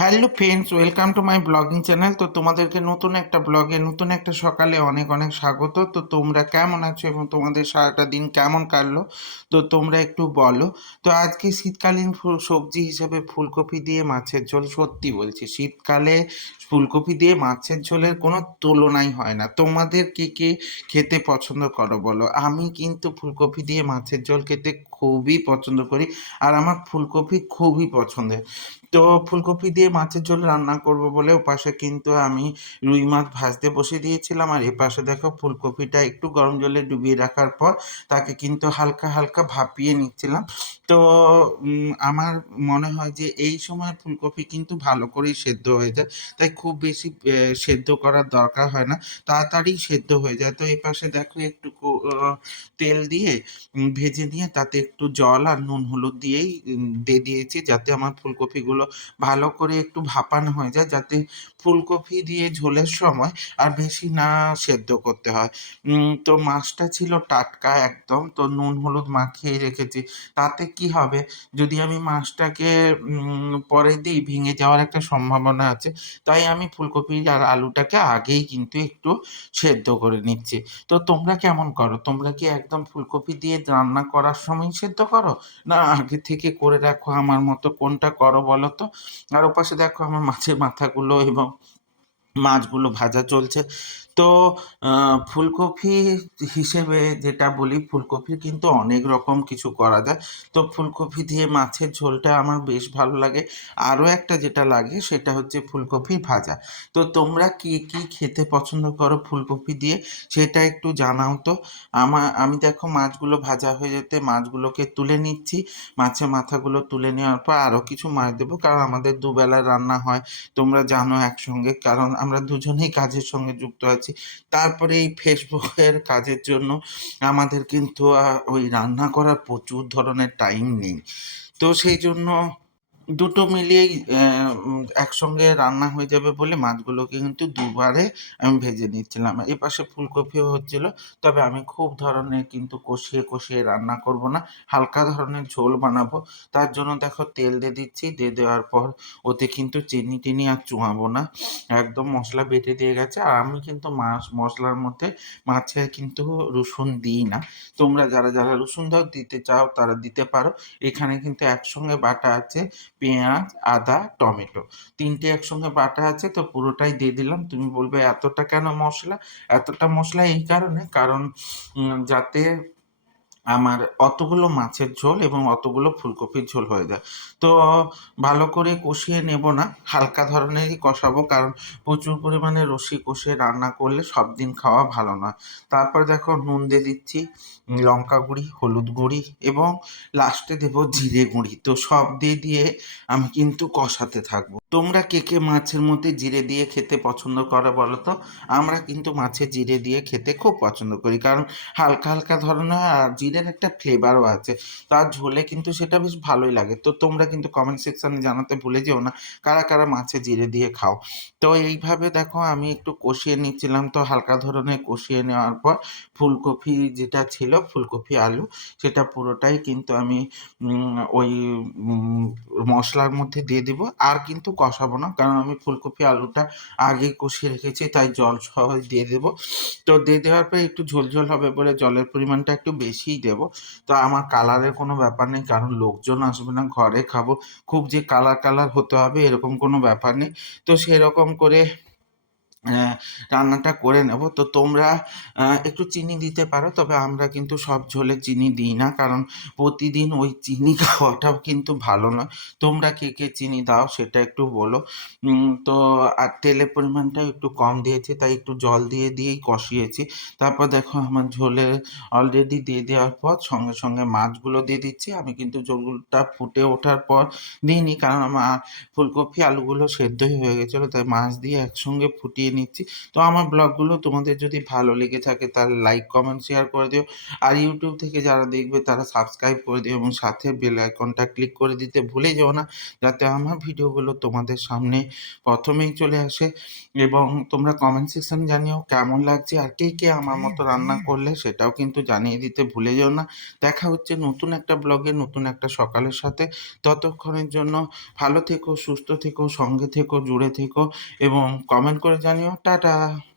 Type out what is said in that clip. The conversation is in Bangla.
Hello friends, welcome to my blogging channel. তো তোমাদেরকে নতুন একটা ব্লগে নতুন একটা সকালে অনেক অনেক স্বাগত। তো তোমরা কেমন আছো এবং তোমাদের সারাটা দিন কেমন কাটলো? তো তোমরা একটু বলো। তো আজকে শীতকালীন সবজি হিসেবে ফুলকপি দিয়ে মাছের ঝোল, সত্যি বলছি, শীতকালে ফুলকপি দিয়ে মাছের ঝোলের কোনো তুলনাই হয় না। তোমাদের কি কি খেতে পছন্দ করো বলো? আমি কিন্তু ফুলকপি দিয়ে মাছের ঝোল খেতে খুবই পছন্দ করি আর আমার ফুলকপি খুবই পছন্দের। তো ফুলকপি দিয়ে মাছের ঝোল রান্না করব বলে ওপাশে কিন্তু আমি রুই মাছ ভাজতে বসে দিয়েছিলাম। আর এপাশে দেখো ফুলকপিটা একটু গরম জলে ডুবিয়ে রাখার পর তাকে কিন্তু হালকা হালকা ভাপিয়ে নিচ্ছিলাম। তো আমার মনে হয় যে এই সময় ফুলকপি কিন্তু ভালো করেই সেদ্ধ হয়ে যায়। তাই খুব বেশি সেদ্ধ করার দরকার হয় না। তাড়াতাড়ি সেদ্ধ হয়ে যায়। তো এপাশে দেখো একটু তেল দিয়ে ভেজে নিয়ে তাতে একটু জল আর নুন হলুদ দিয়েই দিয়ে দিয়েছি যাতে আমার ফুলকপিগুলো ভালো করে একটু ভাপানো হয়ে যায়, যাতে ফুলকপি দিয়ে ঝোলের সময় আর বেশি না সেদ্ধ করতে হয়। তো মাছটা ছিল টাটকা একদম, তো নুন হলুদ মাখিয়ে রেখেছি। তাতে কি হবে, যদি আমি মাছটাকে পরে দিই, ভেঙে যাওয়ার একটা সম্ভাবনা আছে, তাই আমি ফুলকপি আর আলুটাকে আগেই কিন্তু একটু সেদ্ধ করে নিচ্ছি। তো তোমরা কেমন করো? তোমরা কি একদম ফুলকপি দিয়ে রান্না করার সময় সেদ্ধ করো? না, আগে থেকে করে রাখো আমার মতো। কোনটা করো বলো তো? আর ওপাশে দেখো আমার মাছের মাথাগুলো এবং মাছগুলো ভাজা চলছে। তো ফুলকপি হিসেবে যেটা বলি ফুলকপির কিন্তু অনেক রকম কিছু করা যায়। তো ফুলকপি দিয়ে মাছের ঝোলটা আমার বেশ ভালো লাগে। আরও একটা যেটা লাগে, সেটা হচ্ছে ফুলকপি ভাজা। তো তোমরা কি কি খেতে পছন্দ করো ফুলকপি দিয়ে, সেটা একটু জানাও তো। আমার আমি দেখো মাছগুলো ভাজা হয়ে যেতে মাছগুলোকে তুলে নিচ্ছি। মাছের মাথাগুলো তুলে নেওয়ার পর আরও কিছু মাছ দেবো, কারণ আমাদের দুবেলা রান্না হয়, তোমরা জানো একসঙ্গে। কারণ আমরা দুজনেই কাজের সঙ্গে যুক্ত আছি তারপরে এই ফেসবুকের কাজের জন্য আমাদের কিন্তু ওই রান্না করার প্রচুর ধরনের টাইম নেই। তো সেই জন্য দুটো মিলিয়েই একসঙ্গে রান্না হয়ে যাবে বলে মাছগুলোকে কিন্তু দুবারে আমি ভেজে নিচ্ছিলাম। এপাশে ফুলকপিও হচ্ছিল, তবে আমি খুব ধরনের কিন্তু কষিয়ে কষিয়ে রান্না করব না, হালকা ধরনের ঝোল বানাবো। তার জন্য দেখো তেল দিয়ে দিচ্ছি, দিয়ে দেওয়ার পর ওতে কিন্তু চিনি টিনি আর চুয়াবো না। একদম মশলা বেটে দিয়ে গেছে, আর আমি কিন্তু মাছ, মশলার মধ্যে মাছে কিন্তু রসুন দিই না। তোমরা যারা যারা রসুন দাও, দিতে চাও তারা দিতে পারো। এখানে কিন্তু একসঙ্গে বাটা আছে পেঁয়াজ, আদা, টমেটো। তিনটে একসঙ্গে বাটা আছে তো পুরোটাই দিয়ে দিলাম। তুমি বলবে এতটা কেন মশলা? এতটা মশলা এই কারণে কারণ যাতে আমার অতগুলো মাছের ঝোল এবং অতগুলো ফুলকপির ঝোল হয়ে যায়। তো ভালো করে কষিয়ে নেব না, হালকা ধরনেরই কষাবো কারণ প্রচুর পরিমাণে রসি কষিয়ে রান্না করলে সব দিন খাওয়া ভালো নয়। তারপর দেখো নুন দিয়ে দিচ্ছি। লঙ্কা গুঁড়ি, হলুদ গুঁড়ি এবং লাস্টে দেবো জিরে গুঁড়ি। তো সব দিয়ে দিয়ে আমি কিন্তু কষাতে থাকব। তোমরা কে কে মাছের মধ্যে জিরে দিয়ে খেতে পছন্দ করো বলো তো? আমরা কিন্তু মাছে জিরে দিয়ে খেতে খুব পছন্দ করি। কারণ হালকা হালকা ধরনের আর জিরের একটা ফ্লেভারও আছে। তার ঝোলে কিন্তু সেটা বেশ ভালোই লাগে। তো তোমরা কিন্তু কমেন্ট সেকশনে জানাতে ভুলে যেও না কারা কারা মাছে জিরে দিয়ে খাও। তো এইভাবে দেখো আমি একটু কষিয়ে নিচ্ছিলাম। তো হালকা ধরনের কষিয়ে নেওয়ার পর ফুলকপি যেটা ছিল ফুলকপি, আলু, সেটা পুরোটাই কিন্তু আমি ওই মশলার মধ্যে দিয়ে দিব। আর কিন্তু কষাবো না, কারণ আমি ফুলকপি, আলুটা আগেই কষিয়ে রেখেছি, তাই জল সহ দিয়ে দেবো। তো দিয়ে দেওয়ার পরে একটু ঝোল ঝোল হবে বলে জলের পরিমাণটা একটু বেশিই দেবো। তো আমার কালারের কোনো ব্যাপার নেই, কারণ লোকজন আসবে না, ঘরে খাব, খুব যে কালার কালার হতে হবে এরকম কোনো ব্যাপার নেই। তো সেরকম করে রান্নাটা করে নেব। তো তোমরা একটু চিনি দিতে পারো, তবে আমরা কিন্তু সব ঝোলে চিনি দিই না, কারণ প্রতিদিন ওই চিনি খাওয়াটাও কিন্তু ভালো নয়। তোমরা কে কে চিনি দাও সেটা একটু বলো। তো, আর তেলের পরিমাণটা একটু কম দিয়েছি, তাই একটু জল দিয়ে দিয়েই কষিয়েছি। তারপর দেখো, আমার ঝোলে অলরেডি দিয়ে দেওয়ার পর সঙ্গে সঙ্গে মাছগুলো দিয়ে দিচ্ছি। আমি কিন্তু ঝোলটা ফুটে ওঠার পর দিইনি, কারণ আমার ফুলকপি, আলুগুলো সেদ্ধই হয়ে গেছিল, তাই মাছ দিয়ে একসঙ্গে ফুটিয়ে দিয়ে নিচ্ছি। তো আমার ব্লগগুলো তোমাদের যদি ভালো লেগে থাকে তাহলে লাইক কমেন্ট শেয়ার করে দিও। আর ইউটিউব থেকে যারা দেখবে তারা সাবস্ক্রাইব করে দিও এবং সাথে বেল আইকনটা ক্লিক করে দিতে ভুলে যেও না যাতে আমার ভিডিওগুলো তোমাদের সামনে প্রথমেই চলে আসে। এবং তোমরা কমেন্ট সেকশন জানিও কেমন লাগছে আর কে কে আমার মতো রান্না করলে সেটাও কিন্তু জানিয়ে দিতে ভুলে যেও না। দেখা হচ্ছে নতুন একটা ব্লগে নতুন একটা সকালের সাথে। ততক্ষণের জন্য ভালো থেকো সুস্থ থেকো সঙ্গে থেকো জুড়ে থেকো এবং কমেন্ট করে জানিও। Tadá. Tá.